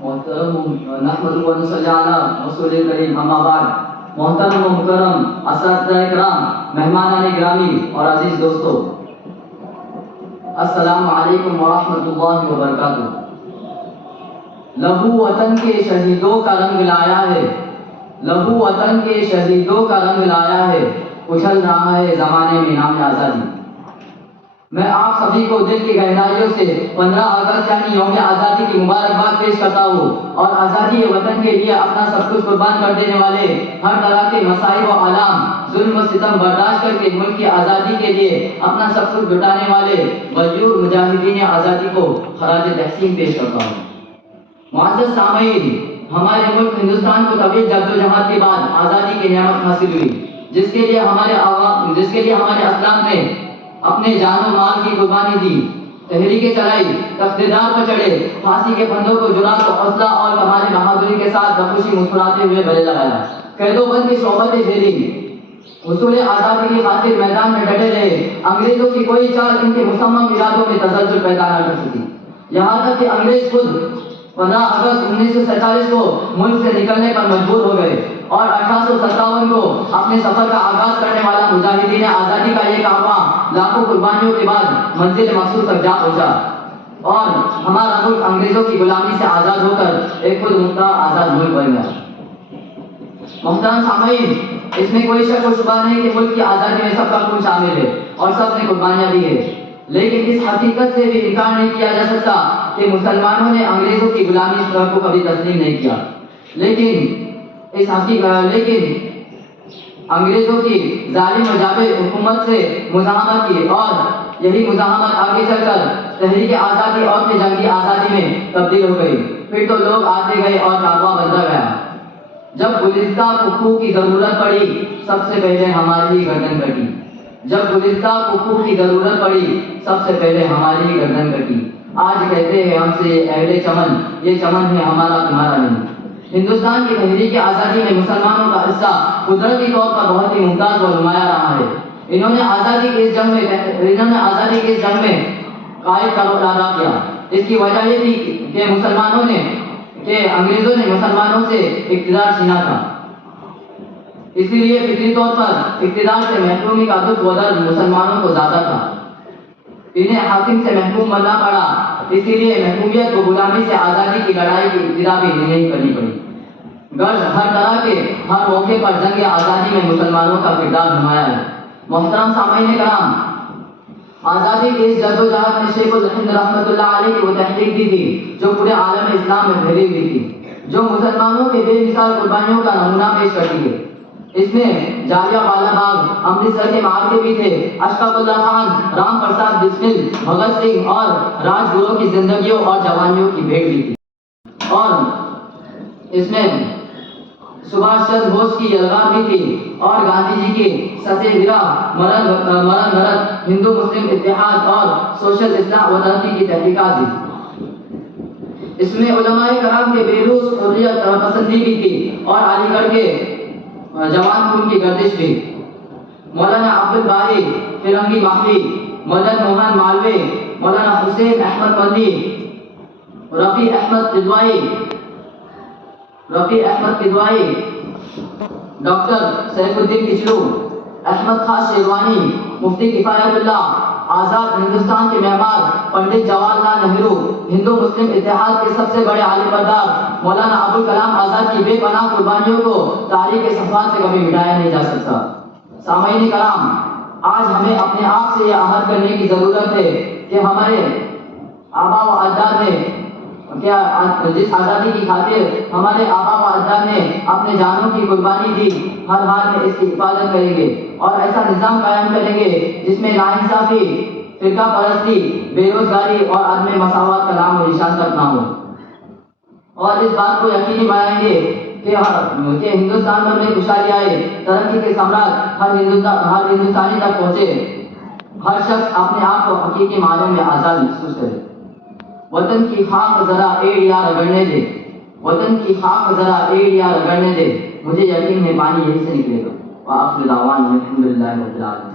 محترم نحمد و نصلی علی رسول کریم اما بعد محترم و مکرم اساتذہ کرام مہمانان گرامی اور عزیز دوستو السلام علیکم ورحمۃ اللہ وبرکاتہ۔ لہو وطن کے شہیدوں کا رنگ لایا ہے، لہو وطن کے شہیدوں کا رنگ لایا ہے، اچھل رہا ہے زمانے میں نام آزادی۔ میں آپ سبھی کو دل کی گہرائیوں سے 15 اگست یعنی یوم آزادی کی مبارکباد پیش کرتا ہوں، اور آزادی وطن کے لیے اپنا سب کچھ قربان کر دینے والے، ہر طرح کے مسائل و آلام، ظلم و ستم برداشت کر کے ملک کی آزادی کے لیے اپنا سب کچھ لٹانے والے غیور مجاہدین آزادی کو خراج تحسین پیش کرتا ہوں۔ معزز سامعین، ہمارے ملک ہندوستان کو طویل جدوجہد کے بعد آزادی کی نعمت حاصل ہوئی، جس کے لیے ہمارے اسلاف نے اپنے جان و مال کی قربانی دی، تحریکیں چلائی، تختیدار پر چڑھے، پھانسی کے پھندوں کو جرأت و حوصلہ اور کمال بہادری کے ساتھ بخوشی مسکراتے ہوئے گلے لگایا، قید و بند کی صحبتیں جھیلی، حصول آزادی کی خاطر میدان میں ڈٹے رہے، انگریزوں کی کوئی چال ان کے مصمم ارادوں میں تزلزل پیدا نہ کر سکی، یہاں تک کہ انگریز خود 15 اگست 1947 کو ملک سے نکلنے پر مجبور ہو گئے، اور 1857 کو اپنے سفر کا آغاز کرنے والا مجاہدین آزادی کا یہ کارواں لاکھوں قربانیوں کے بعد منزل مقصود تک جا پہنچا، اور ہمارا ملک انگریزوں کی غلامی سے آزاد ہو کر ایک خود مختار آزاد ملک بن گیا۔ محترم سامعین، اس میں کوئی شک و شبہ نہیں کہ ملک کی آزادی میں سب کا خون شامل ہے اور سب نے قربانیاں دی ہے، لیکن اس حقیقت سے بھی انکار نہیں کیا جا سکتا کہ مسلمانوں نے انگریزوں کی غلامی کو کبھی تسلیم نہیں کیا، لیکن انگریزوں کی ظالم و جابر حکومت سے مزاحمت کی، اور یہی مزاحمت آگے چل کر تحریک آزادی اور پھر جنگی آزادی میں تبدیل ہو گئی۔ پھر تو لوگ آتے گئے اور کارواں بنتا گیا۔ جب گلستہ پھپھو کی ضرورت پڑی، سب سے پہلے ہماری ہی گردن کٹی، جب گلستہ پھپھو کی ضرورت پڑی، سب سے پہلے ہماری ہی گردن کٹی۔ آج کہتے ہیں ہم سے اہل چمن، یہ چمن ہے ہمارا تمہارا نہیں۔ ہندوستان کی تحریک آزادی میں مسلمانوں کا حصہ قدرتی طور پر بہت ہی ممتاز اور نمایاں رہا ہے۔ انہوں نے آزادی کی اس جنگ میں قائد کا رول ادا کیا۔ اس کی وجہ یہ تھی کہ انگریزوں نے مسلمانوں سے اقتدار چھینا تھا، اسی لیے فطری طور پر اقتدار سے محرومی کا دکھ و درد مسلمانوں کو زیادہ تھا۔ انہیں حاکم سے محکوم بننا پڑا، اسی لیے محکومیت و غلامی سے آزادی کی لڑائی کی ابتدا بھی نہیں کرنی پڑی۔ غرض ہر طرح کے ہر موقع پر جنگ آزادی میں مسلمانوں کا کردار نمایاں ہے۔ محترم سامعین کرام، آزادی کے اس جدوجہد میں شیخ الہند رحمۃ اللہ علیہ کی وہ تحریک دی تھی جو پورے عالم اسلام میں پھیلی ہوئی تھی، جو مسلمانوں کے بے مثال قربانیوں کا نمونہ پیش کرتی ہے۔ اس میں جالیہ والا باغ، امرتسر کے معرکے بھی تھے، اشفاق اللہ خان، رام پرساد بسمل، بھگت سنگھ اور راج گرو کی زندگیوں اور جوانیوں کی بھیٹ بھی تھی، اور اس میں سبھاش چندر بوس کی یلغار بھی تھی، اور گاندھی جی کی ستیہ گرہ، مرن بھرت، ہندو مسلم اتحاد اور سوشل اصلاح و ترقی کی تحریکات بھی۔ اس میں علماء کرام کے بیروز حریت پسندی بھی تھی، اور علی گڑھ کے جوان خون کی گردش بھی۔ مولانا عبد الباری فرنگی ماہوی، مدن موہن مالوی، مولانا حسین احمد مدنی، رفیع احمد قدوائی، ڈاکٹر سیف الدین کچلو، احمد خان شیروانی، مفتی کفایت اللہ، آزاد ہندوستان کے معمار پنڈت جواہر لال نہرو، ہندو مسلم اتحاد کے سب سے بڑے عالم بردار مولانا ابوالکلام آزاد کی بے پناہ قربانیوں کو تاریخ کے صفحات سے کبھی مٹایا نہیں جا سکتا۔ سامعین کرام، آج ہمیں اپنے آپ سے یہ عہد کرنے کی ضرورت ہے کہ ہمارے آباء و اجداد نے جس آزادی کی خاطر ہمارے آباء و اجداد نے اپنے جانوں کی قربانی دی، ہر حال میں اس کی حفاظت کریں گے، اور ایسا نظام قائم کریں گے جس میں ناانصافی، فرقہ پرستی، بے روزگاری اور عدم مساوات کا نام و نشان تک نہ ہو، اور اس بات کو یقینی بنائیں گے کہ ہندوستان میں خوشحالی آئے، ترقی کے سامراج ہر ہندوستانی تک پہنچے، ہر شخص اپنے آپ کو حقیقی معنوں میں آزاد محسوس کرے۔ وطن کی خاک ذرا ایڑ یا رگڑنے دے، وطن کی خاک ذرا ایڑ یا رگڑنے دے، مجھے یقین ہے پانی یہیں سے نکلے گا۔ وآخر دعوانا الحمدللہ رب العالمین۔